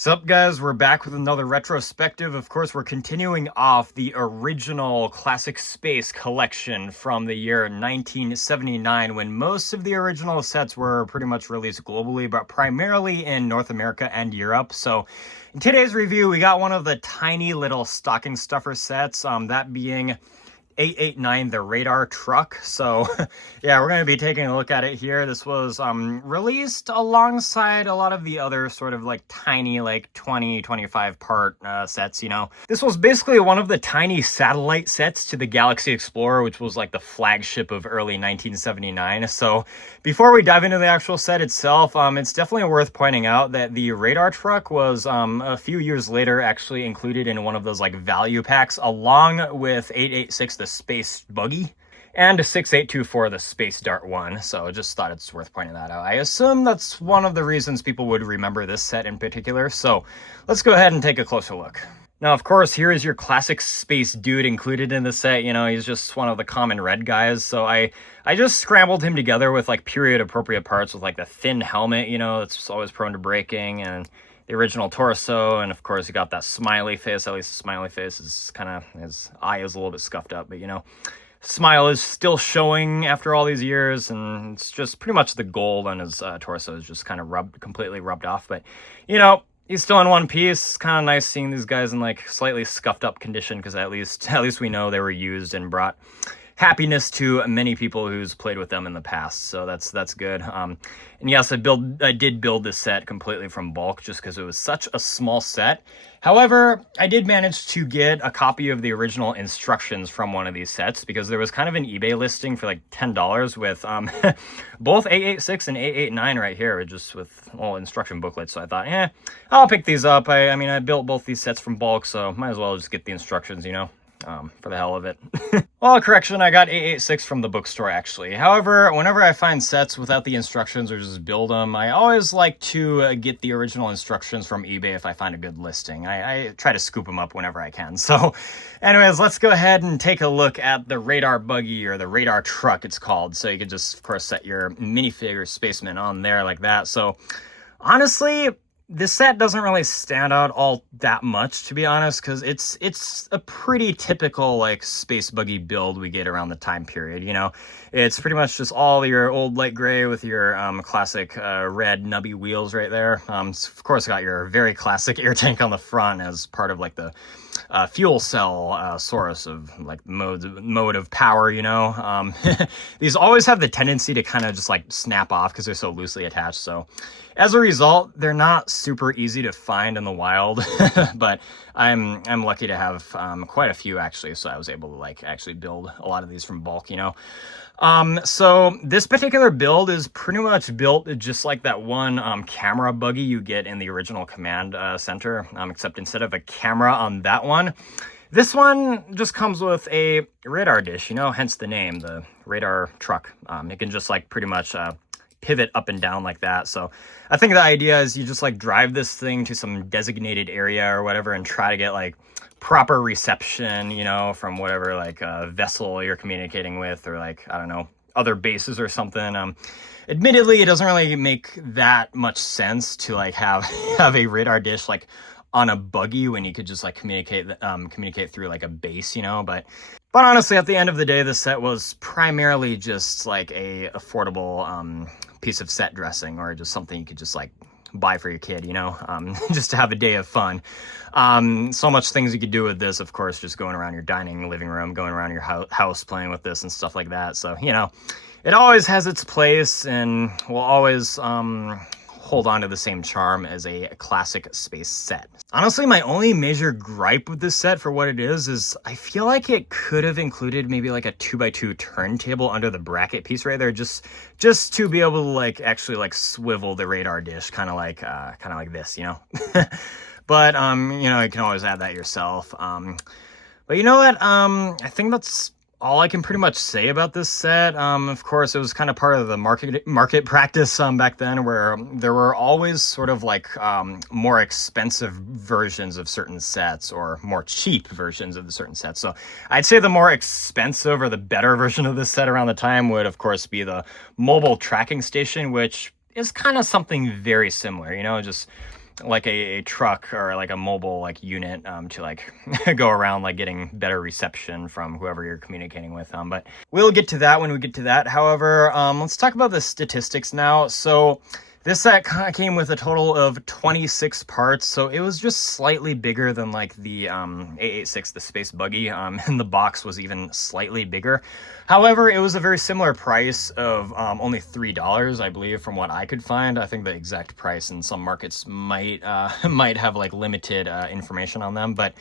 Sup guys, we're back with another retrospective. Of course, we're continuing off the original Classic Space collection from the year 1979, when most of the original sets were pretty much released globally, but primarily in North America and Europe. So in today's review, we got one of the tiny little stocking stuffer sets, that being 889, the radar truck. So yeah, we're going to be taking a look at it here. This was released alongside a lot of the other sort of like tiny, like 25 part sets, you know. This was basically one of the tiny satellite sets to the Galaxy Explorer, which was like the flagship of early 1979. So before we dive into the actual set itself, it's definitely worth pointing out that the radar truck was a few years later actually included in one of those like value packs along with 886, the Space Buggy, and 6824, the Space Dart 1. So just thought it's worth pointing that out. I assume that's one of the reasons people would remember this set in particular. So let's go ahead and take a closer look. Now, of course, here is your classic space dude included in the set. You know, he's just one of the common red guys. So I just scrambled him together with like period appropriate parts, with like the thin helmet, you know, it's always prone to breaking, and the original torso, and of course you got that smiley face. At least the smiley face is kind of, his eye is a little bit scuffed up, but you know, smile is still showing after all these years, and it's just pretty much the gold on his torso is just kind of completely rubbed off. But you know, he's still in one piece. Kind of nice seeing these guys in like slightly scuffed up condition, because at least we know they were used and brought happiness to many people who's played with them in the past. So that's good. And yes, I did build this set completely from bulk just because it was such a small set. However, I did manage to get a copy of the original instructions from one of these sets, because there was kind of an eBay listing for like $10 with both 886 and 889 right here, just with all instruction booklets. So I thought, I'll pick these up. I mean, I built both these sets from bulk, so might as well just get the instructions, you know, for the hell of it. Well, correction, I got 886 from the bookstore, actually. However, whenever I find sets without the instructions or just build them, I always like to get the original instructions from eBay if I find a good listing. I try to scoop them up whenever I can. So anyways, let's go ahead and take a look at the radar buggy, or the radar truck it's called. So you can just, of course, set your minifig or spaceman on there like that. So honestly, this set doesn't really stand out all that much, to be honest, because it's a pretty typical like space buggy build we get around the time period. You know, it's pretty much just all your old light gray with your classic red nubby wheels right there. Of course, got your very classic air tank on the front as part of like the fuel cell source of like mode of power, you know. These always have the tendency to kind of just like snap off because they're so loosely attached. So as a result, they're not super easy to find in the wild, but I'm lucky to have quite a few actually. So I was able to like actually build a lot of these from bulk, you know. So this particular build is pretty much built just like that one camera buggy you get in the original Command Center, except instead of a camera on that one, this one just comes with a radar dish, you know, hence the name, the radar truck. It can just like pretty much pivot up and down like that. So I think the idea is you just like drive this thing to some designated area or whatever and try to get like proper reception, you know, from whatever like vessel you're communicating with, or like, I don't know, other bases or something. Admittedly, it doesn't really make that much sense to like have a radar dish like on a buggy when you could just like communicate through like a base, you know. But honestly, at the end of the day, this set was primarily just like a affordable piece of set dressing, or just something you could just like buy for your kid, you know, just to have a day of fun. So much things you could do with this, of course, just going around your dining living room, going around your house playing with this and stuff like that. So, you know, it always has its place and will always hold on to the same charm as a classic space set. Honestly, my only major gripe with this set for what it is I feel like it could have included maybe like a 2x2 turntable under the bracket piece right there, just to be able to like actually like swivel the radar dish, kind of like this, you know. But you know, you can always add that yourself. But you know what, I think that's all I can pretty much say about this set. Of course, it was kind of part of the market practice back then, where there were always sort of like more expensive versions of certain sets, or more cheap versions of the certain sets. So I'd say the more expensive or the better version of this set around the time would, of course, be the mobile tracking station, which is kind of something very similar, you know, just like a truck or like a mobile like unit to like go around like getting better reception from whoever you're communicating with. But we'll get to that when we get to that. However, let's talk about the statistics now. So this set kind of came with a total of 26 parts, so it was just slightly bigger than like the A86, the Space Buggy, and the box was even slightly bigger. However, it was a very similar price of only $3, I believe, from what I could find. I think the exact price in some markets might might have like limited information on them, but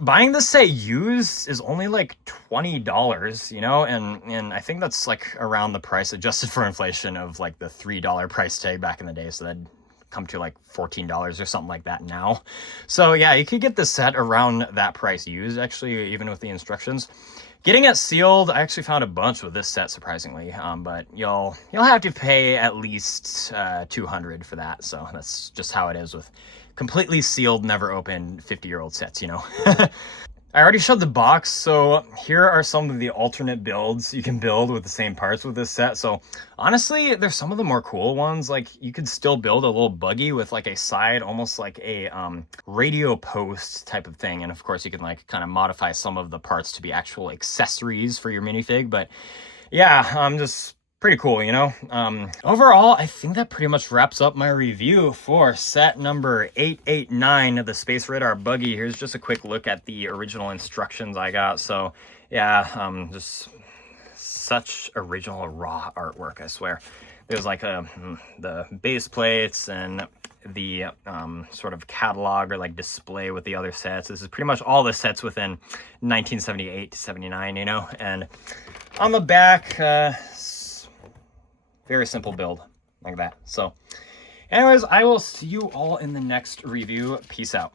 buying this set used is only like $20, you know, and I think that's like around the price adjusted for inflation of like the $3 price tag back in the day. So that'd come to like $14 or something like that now. So yeah, you could get this set around that price used, actually, even with the instructions. Getting it sealed, I actually found a bunch with this set, surprisingly, but you'll have to pay at least $200 for that. So that's just how it is with completely sealed, never opened 50-year-old sets, you know. I already showed the box, so here are some of the alternate builds you can build with the same parts with this set. So honestly, there's some of the more cool ones. Like you could still build a little buggy with like a side, almost like a radio post type of thing. And of course you can like kind of modify some of the parts to be actual accessories for your minifig. But yeah, just pretty cool, you know. Overall, I think that pretty much wraps up my review for set number 889 of the Space Radar Buggy. Here's just a quick look at the original instructions I got. So yeah, just such original raw artwork, I swear. There's like the base plates and the sort of catalog or like display with the other sets. This is pretty much all the sets within 1978 to 79, you know. And on the back, very simple build like that. So anyways, I will see you all in the next review. Peace out.